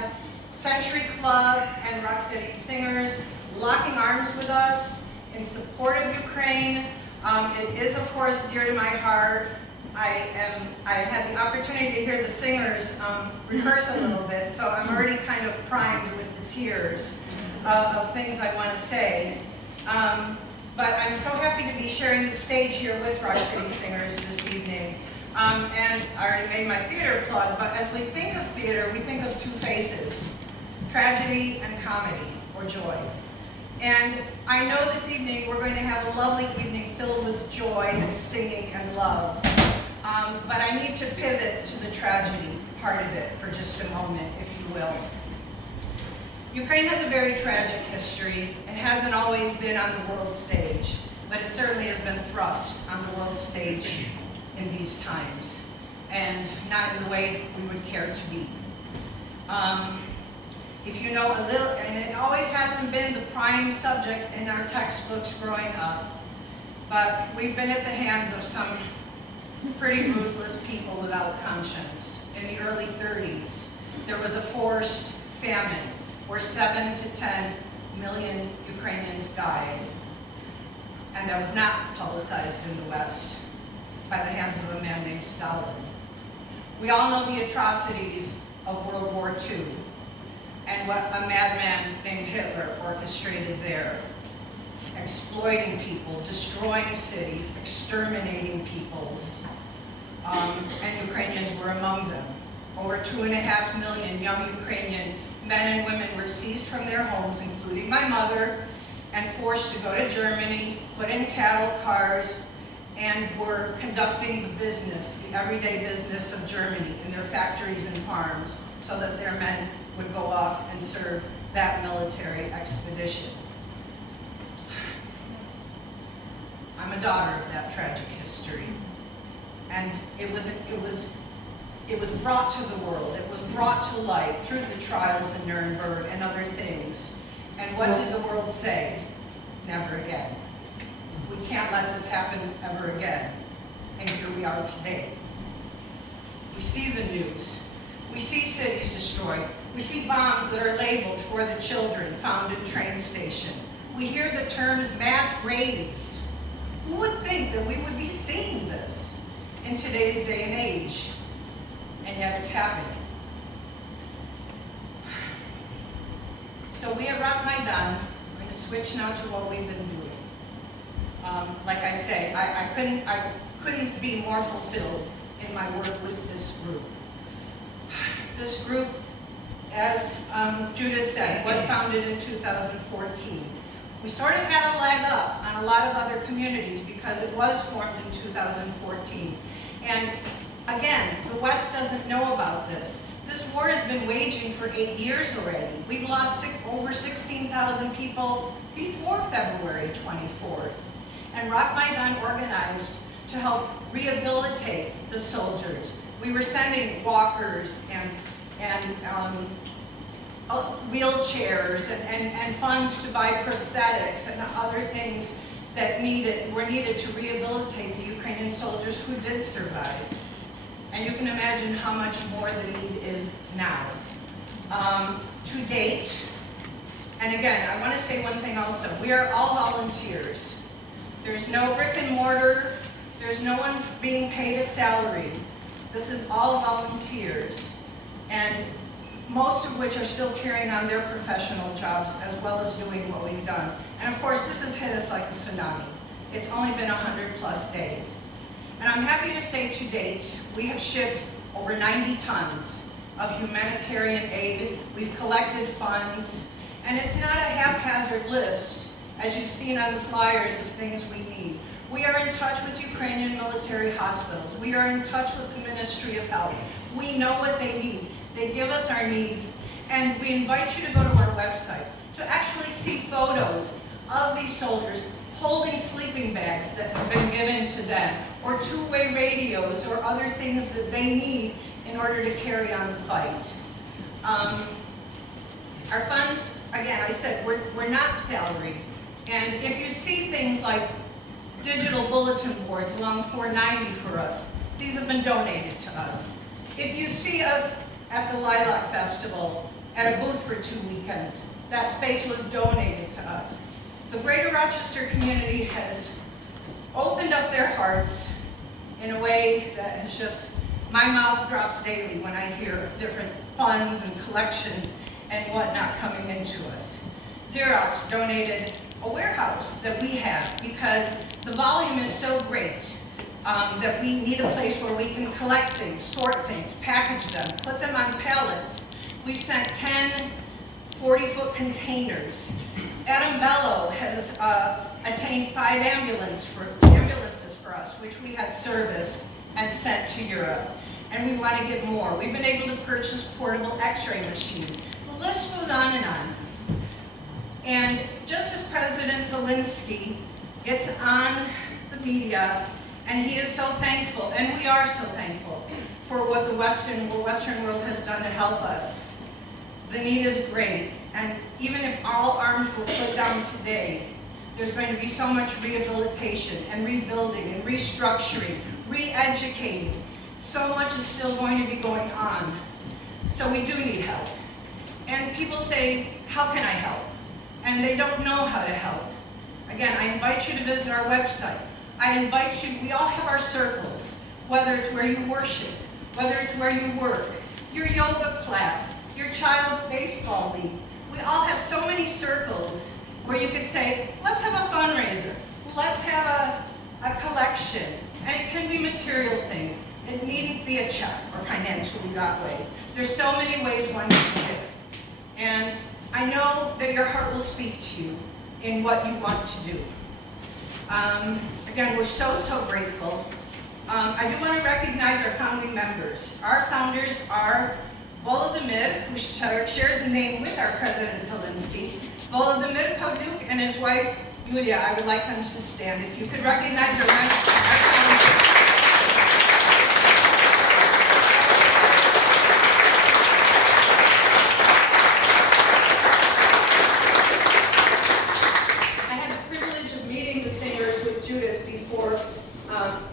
have Century Club and Rock City Singers locking arms with us in support of Ukraine. It is, of course, dear to my heart. I had the opportunity to hear the singers rehearse a little bit, so I'm already kind of primed with the tears of things I want to say. But I'm so happy to be sharing the stage here with Rock City Singers this evening. And I already made my theater plug, but as we think of theater, we think of two faces, tragedy and comedy, or joy. And I know this evening we're going to have a lovely evening filled with joy and singing and love. But I need to pivot to the tragedy part of it for just a moment, if you will. Ukraine has a very tragic history. It hasn't always been on the world stage, but it certainly has been thrust on the world stage in these times, and not in the way we would care to be. If you know a little, and it always hasn't been the prime subject in our textbooks growing up, but we've been at the hands of some pretty ruthless people without conscience. In the early 30s, there was a forced famine where 7 to 10 million Ukrainians died, and that was not publicized in the West by the hands of a man named Stalin. We all know the atrocities of World War II and what a madman named Hitler orchestrated there, exploiting people, destroying cities, exterminating peoples, and Ukrainians were among them. Over 2.5 million young Ukrainian men and women were seized from their homes, including my mother, and forced to go to Germany, put in cattle cars, and were conducting the business, the everyday business of Germany in their factories and farms, so that their men would go off and serve that military expedition. I'm a daughter of that tragic history. And it was brought to the world, it was brought to light through the trials in Nuremberg and other things. And what did the world say? Never again. We can't let this happen ever again. And here we are today. We see the news. We see cities destroyed. We see bombs that are labeled for the children found in train station. We hear the terms mass graves. Who would think that we would be seeing this in today's day and age? And yet it's happening. So we at RocMaidan, we're going to switch now to what we've been doing. Like I say, I couldn't be more fulfilled in my work with this group. This group, as Judith said, was founded in 2014. We sort of had a leg up on a lot of other communities because it was formed in 2014. And again, the West doesn't know about this. This war has been waging for 8 years already. We've lost over 16,000 people before February 24th. And RocMaidan organized to help rehabilitate the soldiers. We were sending walkers and wheelchairs and funds to buy prosthetics and other things that were needed to rehabilitate the Ukrainian soldiers who did survive. And you can imagine how much more the need is now. To date, and again, I want to say one thing also, we are all volunteers. There's no brick and mortar, there's no one being paid a salary. This is all volunteers, and most of which are still carrying on their professional jobs as well as doing what we've done. And of course, this has hit us like a tsunami. It's only been 100+ days. And I'm happy to say to date, we have shipped over 90 tons of humanitarian aid. We've collected funds, and it's not a haphazard list, as you've seen on the flyers of things we need. We are in touch with Ukrainian military hospitals. We are in touch with the Ministry of Health. We know what they need. They give us our needs, and we invite you to go to our website to actually see photos of these soldiers holding sleeping bags that have been given to them, or two-way radios, or other things that they need in order to carry on the fight. Our funds, again, I said, we're not salaried. And if you see things like digital bulletin boards along 490 for us, these have been donated to us. If you see us at the Lilac Festival at a booth for 2 weekends. That space was donated to us. The greater Rochester community has opened up their hearts in a way that is just, my mouth drops daily when I hear of different funds and collections and whatnot coming into us. Xerox donated a warehouse that we have because the volume is so great that we need a place where we can collect things, sort things, package them, put them on pallets. We've sent 10 40-foot containers. Adam Bello has attained 5 ambulances for us, which we had serviced and sent to Europe. And we want to get more. We've been able to purchase portable x-ray machines. The list goes on and on. And just as President Zelensky gets on the media, and he is so thankful, and we are so thankful for what the Western world has done to help us. The need is great, and even if all arms were put down today, there's going to be so much rehabilitation and rebuilding and restructuring, re-educating. So much is still going to be going on. So we do need help. And people say, how can I help? And they don't know how to help. Again, I invite you to visit our website. I invite you, we all have our circles, whether it's where you worship, whether it's where you work, your yoga class, your child's baseball league. We all have so many circles where you could say, let's have a fundraiser, let's have a collection, and it can be material things. It needn't be a check or financially that way. There's so many ways one can give. And I know that your heart will speak to you in what you want to do. Again, we're so grateful. I do want to recognize our founding members. Our founders are Volodymyr, who shares a name with our President Zelensky, Volodymyr Pavlyuk and his wife, Yulia. I would like them to stand. If you could recognize our founders. Judith before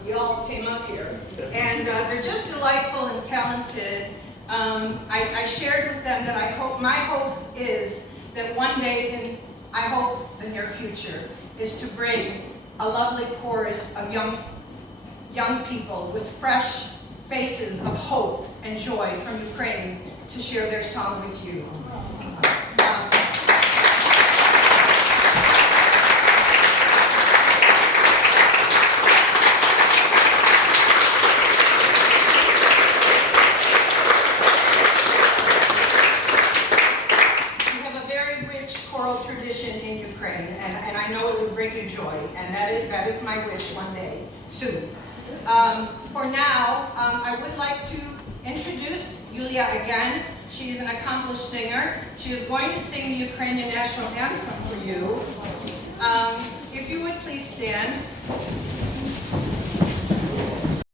y'all came up here, and they're just delightful and talented. I shared with them that my hope is that one day in, I hope the near future, is to bring a lovely chorus of young people with fresh faces of hope and joy from Ukraine to share their song with you. That is my wish one day, soon. For now, I would like to introduce Yulia again. She is an accomplished singer. She is going to sing the Ukrainian national anthem for you. If you would please stand.